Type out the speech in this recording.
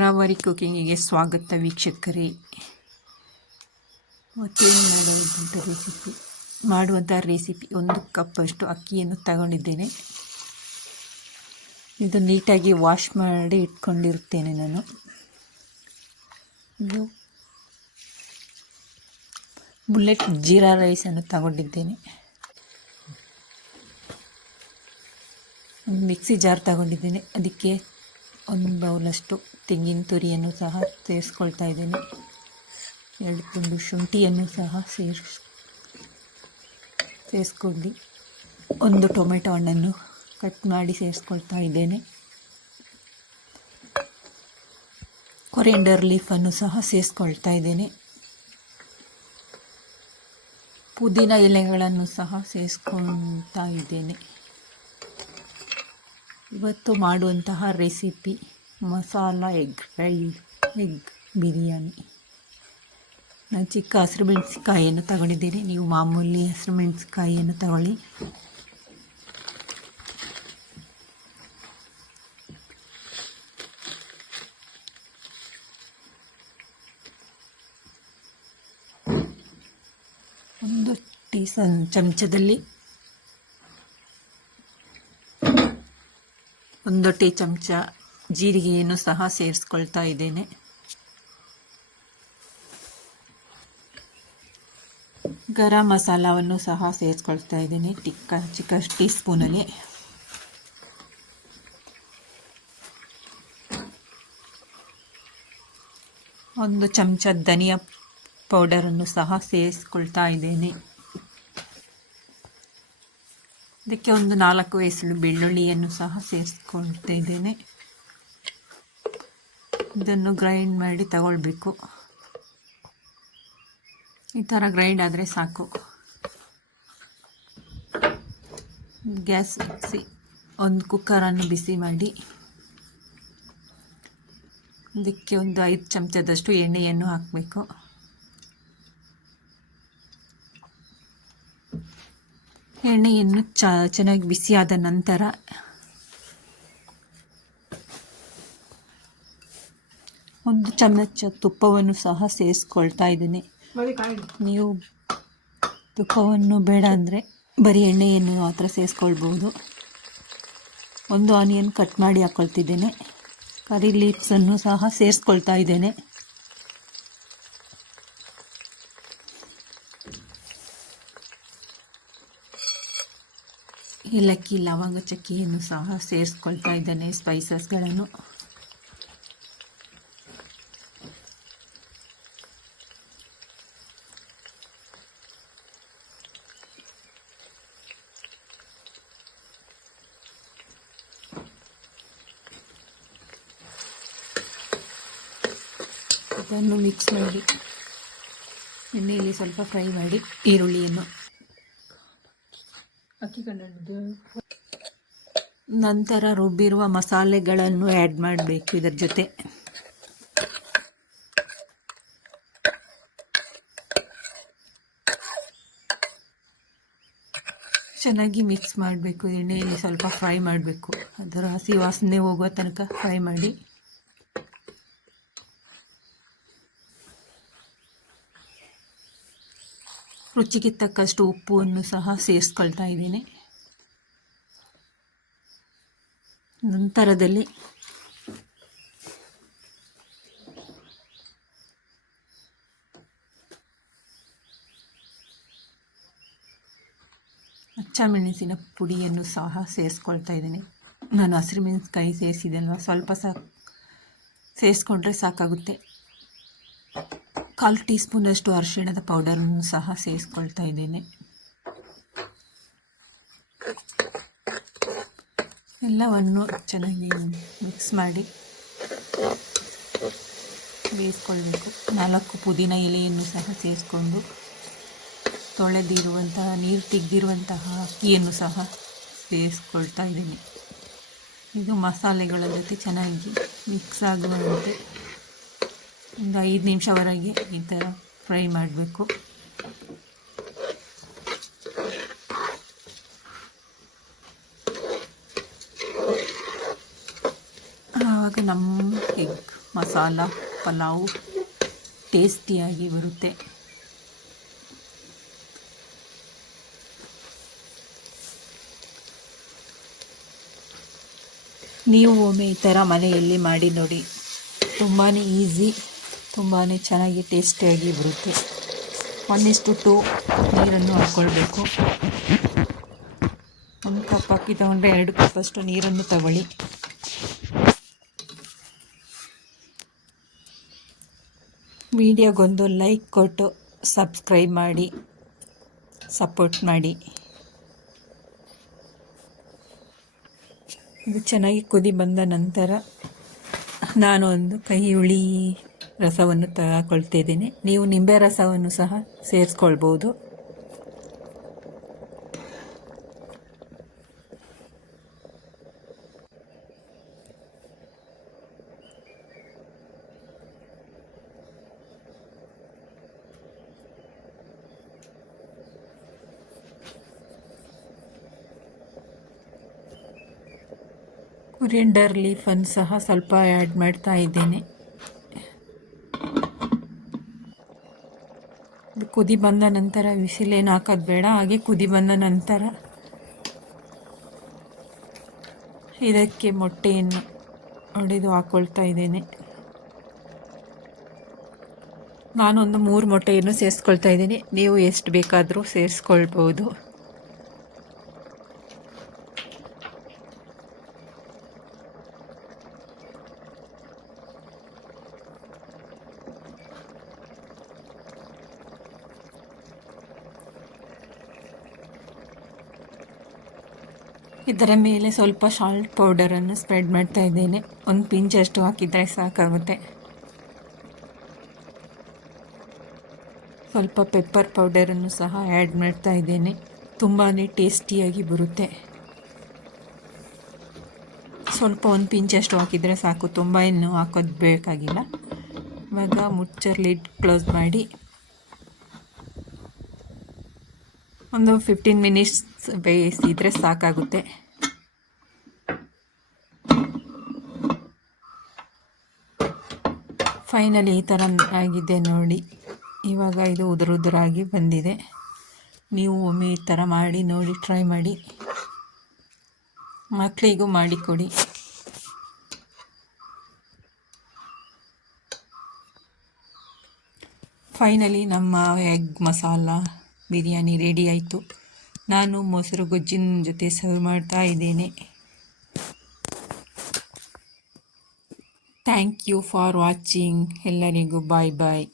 ತರಾವರಿ ಕುಕಿಂಗಿಗೆ ಸ್ವಾಗತ ವೀಕ್ಷಕರೇ. ಮತ್ತೇನು ಮಾಡುವಂಥ ರೆಸಿಪಿ 1 ಕಪ್ಪಷ್ಟು ಅಕ್ಕಿಯನ್ನು ತಗೊಂಡಿದ್ದೇನೆ. ಇದು ನೀಟಾಗಿ ವಾಶ್ ಮಾಡಿ ಇಟ್ಕೊಂಡಿರುತ್ತೇನೆ ನಾನು. ಇದು ಬುಲೆಟ್ ಜೀರಾ ರೈಸನ್ನು ತಗೊಂಡಿದ್ದೇನೆ. ಒಂದು ಮಿಕ್ಸಿ ಜಾರ್ ತಗೊಂಡಿದ್ದೇನೆ. ಅದಕ್ಕೆ 1 ಬೌಲಷ್ಟು ತೆಂಗಿನ ತುರಿಯನ್ನು ಸಹ ಸೇರಿಸ್ಕೊಳ್ತಾ ಇದ್ದೇನೆ. 2 ತುಂಡು ಶುಂಠಿಯನ್ನು ಸಹ ಸೇರಿಸ್ಕೊಂಡು 1 ಟೊಮೆಟೊ ಹಣ್ಣನ್ನು ಕಟ್ ಮಾಡಿ ಸೇರಿಸ್ಕೊಳ್ತಾ ಇದ್ದೇನೆ. ಕೊರಿಯಂಡರ್ ಲೀಫನ್ನು ಸಹ ಸೇರಿಸ್ಕೊಳ್ತಾ ಇದ್ದೇನೆ. ಪುದೀನ ಎಲೆಗಳನ್ನು ಸಹ ಸೇರಿಸ್ಕೊಳ್ತಾ ಇದ್ದೇನೆ. ಇವತ್ತು ಮಾಡುವಂತಹ ರೆಸಿಪಿ ಮಸಾಲ ಎಗ್ ಬಿರಿಯಾನಿ. ನಾನು ಚಿಕ್ಕ ಹಸಿರು ಮೆಣಸಿನಕಾಯಿಯನ್ನು ತಗೊಂಡಿದ್ದೇನೆ. ನೀವು ಮಾಮೂಲಿ ಹಸಿರು ಮೆಣಸಿನಕಾಯಿಯನ್ನು ತಗೊಳ್ಳಿ. ಒಂದು ಚಮಚದಲ್ಲಿ 1 ಟೀ ಚಮಚ ಜೀರಿಗೆಯನ್ನು ಸಹ ಸೇರಿಸ್ಕೊಳ್ತಾ ಇದ್ದೇನೆ. ಗರಂ ಮಸಾಲವನ್ನು ಸಹ ಸೇರಿಸ್ಕೊಳ್ತಾ ಇದ್ದೇನೆ ಚಿಕ್ಕ ಟೀ ಸ್ಪೂನಲ್ಲಿ. ಒಂದು ಚಮಚ ಧನಿಯಾ ಪೌಡರನ್ನು ಸಹ ಸೇರಿಸ್ಕೊಳ್ತಾ ಇದ್ದೇನೆ. ಇದಕ್ಕೆ 4 ಎಸಳು ಬೆಳ್ಳುಳ್ಳಿಯನ್ನು ಸಹ ಸೇರಿಸ್ಕೊಳ್ತಾ ಇದ್ದೇನೆ. ಇದನ್ನು ಗ್ರೈಂಡ್ ಮಾಡಿ ತಗೊಳ್ಬೇಕು. ಈ ಥರ ಗ್ರೈಂಡ್ ಆದರೆ ಸಾಕು. ಗ್ಯಾಸ್ ಹಚ್ಚಿ 1 ಕುಕ್ಕರನ್ನು ಬಿಸಿ ಮಾಡಿ ಇದಕ್ಕೆ 5 ಚಮಚದಷ್ಟು ಎಣ್ಣೆಯನ್ನು ಹಾಕಬೇಕು. ಎಣ್ಣೆಯನ್ನು ಚೆನ್ನಾಗಿ ಬಿಸಿಯಾದ ನಂತರ ಒಂದು ಚಮಚ ತುಪ್ಪವನ್ನು ಸಹ ಸೇರಿಸ್ಕೊಳ್ತಾ ಇದ್ದೇನೆ. ನೀವು ತುಪ್ಪವನ್ನು ಬೇಡ ಅಂದರೆ ಬರೀ ಎಣ್ಣೆಯನ್ನು ಮಾತ್ರ ಸೇರಿಸ್ಕೊಳ್ಬೋದು. 1 ಆನಿಯನ್ ಕಟ್ ಮಾಡಿ ಹಾಕ್ಕೊಳ್ತಿದ್ದೇನೆ. ಕರಿ ಲೀವ್ಸನ್ನು ಸಹ ಸೇರಿಸ್ಕೊಳ್ತಾ ಇದ್ದೇನೆ. ಏಲಕ್ಕಿ ಲವಂಗ ಚಕ್ಕೆಯನ್ನು ಸಹ ಸೇರಿಸ್ಕೊಳ್ತಾ ಇದ್ದೇನೆ. ಸ್ಪೈಸಸ್ಗಳನ್ನು ಇದನ್ನು ಮಿಕ್ಸ್ ಮಾಡಿ ಎಣ್ಣೆಯಲ್ಲಿ ಸ್ವಲ್ಪ ಫ್ರೈ ಮಾಡಿ ಈರುಳ್ಳಿಯನ್ನು ನಂತರ ರುಬ್ಬಿರುವ ಮಸಾಲೆಗಳನ್ನು ಆ್ಯಡ್ ಮಾಡಬೇಕು. ಇದರ ಜೊತೆ ಚೆನ್ನಾಗಿ ಮಿಕ್ಸ್ ಮಾಡಬೇಕು. ಎಣ್ಣೆಯಲ್ಲಿ ಸ್ವಲ್ಪ ಫ್ರೈ ಮಾಡಬೇಕು. ಅದರ ಹಸಿ ವಾಸನೆ ಹೋಗುವ ತನಕ ಫ್ರೈ ಮಾಡಿ. ರುಚಿಗೆ ತಕ್ಕಷ್ಟು ಉಪ್ಪನ್ನು ಸಹ ಸೇರಿಸ್ಕೊಳ್ತಾ ಇದ್ದೇನೆ. ನಂತರದಲ್ಲಿ ಹಸಿಮೆಣಸಿನ ಪುಡಿಯನ್ನು ಸಹ ಸೇರಿಸ್ಕೊಳ್ತಾ ಇದ್ದೇನೆ. ನಾನು ಹಸಿರು ಮೆಣಸಿನಕಾಯಿ ಸೇರಿಸಿದೆಲ್ವ, ಸ್ವಲ್ಪ ಸೇರಿಸ್ಕೊಂಡ್ರೆ ಸಾಕಾಗುತ್ತೆ. 1/4 ಟೀ ಸ್ಪೂನಷ್ಟು ಅರಿಶಿಣದ ಪೌಡರನ್ನು ಸಹ ಸೇರಿಸ್ಕೊಳ್ತಾ ಇದ್ದೇನೆ. ಎಲ್ಲವನ್ನು ಚೆನ್ನಾಗಿ ಮಿಕ್ಸ್ ಮಾಡಿ ಬೇಯಿಸ್ಕೊಳ್ಬೇಕು. 4 ಪುದೀನ ಎಲೆಯನ್ನು ಸಹ ಸೇರಿಸ್ಕೊಂಡು ತೊಳೆದಿರುವಂತಹ ನೀರು ತೆಗೆದಿರುವಂತಹ ಅಕ್ಕಿಯನ್ನು ಸಹ ಸೇರಿಸ್ಕೊಳ್ತಾ ಇದ್ದೀನಿ. ಇದು ಮಸಾಲೆಗಳ ಜೊತೆ ಚೆನ್ನಾಗಿ ಮಿಕ್ಸ್ ಆಗುವಂತೆ 5 ನಿಮಿಷವರೆಗೆ ಈ ಥರ ಫ್ರೈ ಮಾಡಬೇಕು. ಆವಾಗ ಮತ್ತು ನಮ್ಮ ಎಗ್ ಮಸಾಲ ಪಲಾವು ಟೇಸ್ಟಿಯಾಗಿ ಬರುತ್ತೆ. ನೀವು ಒಮ್ಮೆ ಈ ಥರ ಮನೆಯಲ್ಲಿ ಮಾಡಿ ನೋಡಿ. ತುಂಬಾ ಈಸಿ, ತುಂಬಾ ಚೆನ್ನಾಗಿ ಟೇಸ್ಟಿಯಾಗಿ ಬರುತ್ತೆ. 1:2 ನೀರನ್ನು ಹಾಕ್ಕೊಳ್ಬೇಕು. 1 ಕಪ್ ಅಕ್ಕಿ ತೊಗೊಂಡ್ರೆ 2 ಕಪ್ಪಷ್ಟು ನೀರನ್ನು ತಗೊಳ್ಳಿ. ವಿಡಿಯೋಗೊಂದು ಲೈಕ್ ಕೊಟ್ಟು ಸಬ್ಸ್ಕ್ರೈಬ್ ಮಾಡಿ ಸಪೋರ್ಟ್ ಮಾಡಿ. ಇದು ಚೆನ್ನಾಗಿ ಕುದಿ ಬಂದ ನಂತರ ನಾನು ಒಂದು ಕೈ ಹುಳಿ ರಸವನ್ನು ತಗೊಳ್ತಿದ್ದೀನಿ. ನೀವು ನಿಂಬೆ ರಸವನ್ನು ಸಹ ಸೇರಿಸ್ಕೊಳ್ಬೋದು. ಕೊರಿಯಂಡರ್ ಲೀಫನ್ನು ಸಹ ಸ್ವಲ್ಪ ಆ್ಯಡ್ ಮಾಡ್ತಾ ಇದ್ದೇನೆ. ಕುದಿ ಬಂದ ನಂತರ ವಿಸಿಲೇನು ಹಾಕೋದು ಬೇಡ. ಹಾಗೆ ಕುದಿ ಬಂದ ನಂತರ ಇದಕ್ಕೆ ಮೊಟ್ಟೆಯನ್ನು ಒಡೆದು ಹಾಕ್ಕೊಳ್ತಾ ಇದ್ದೇನೆ. ನಾನೊಂದು 3 ಮೊಟ್ಟೆಯನ್ನು ಸೇರಿಸ್ಕೊಳ್ತಾ ಇದ್ದೀನಿ. ನೀವು ಎಷ್ಟು ಬೇಕಾದರೂ ಸೇರಿಸ್ಕೊಳ್ಬೋದು. ಇದರ ಮೇಲೆ ಸ್ವಲ್ಪ ಸಾಲ್ಟ್ ಪೌಡರನ್ನು ಸ್ಪ್ರೆಡ್ ಮಾಡ್ತಾ ಇದ್ದೇನೆ. 1 ಪಿಂಚಷ್ಟು ಹಾಕಿದರೆ ಸಾಕಾಗುತ್ತೆ. ಸ್ವಲ್ಪ ಪೆಪ್ಪರ್ ಪೌಡರನ್ನು ಸಹ ಆ್ಯಡ್ ಮಾಡ್ತಾ ಇದ್ದೇನೆ. ತುಂಬಾ ಟೇಸ್ಟಿಯಾಗಿ ಬರುತ್ತೆ. ಸ್ವಲ್ಪ 1 ಪಿಂಚಷ್ಟು ಹಾಕಿದರೆ ಸಾಕು, ತುಂಬ ಏನು ಹಾಕೋದು ಬೇಕಾಗಿಲ್ಲ. ಇವಾಗ ಮುಚ್ಚರ್ ಲಿಡ್ ಕ್ಲೋಸ್ ಮಾಡಿ ಒಂದು 15 ಮಿನಿಟ್ಸ್ ಬೇಯಿಸಿದರೆ ಸಾಕಾಗುತ್ತೆ. ಫೈನಲಿ ಈ ಥರ ಆಗಿದೆ ನೋಡಿ. ಇವಾಗ ಇದು ಉದುರಾಗಿ ಬಂದಿದೆ. ನೀವು ಒಮ್ಮೆ ಈ ಥರ ಮಾಡಿ ನೋಡಿ, ಟ್ರೈ ಮಾಡಿ. ಮಕ್ಕಳಿಗೂ ಮಾಡಿಕೊಡಿ. ಫೈನಲಿ ನಮ್ಮ ಎಗ್ ಮಸಾಲ ಬಿರಿಯಾನಿ ರೆಡಿ ಆಯಿತು. ನಾನು ಮೊಸರು ಗೊಜ್ಜಿನ ಜೊತೆ ಸರ್ವ್ ಮಾಡ್ತಾ ಇದ್ದೇನೆ. Thank you for watching. ಎಲ್ಲರಿಗೂ ಬಾಯ್ ಬಾಯ್.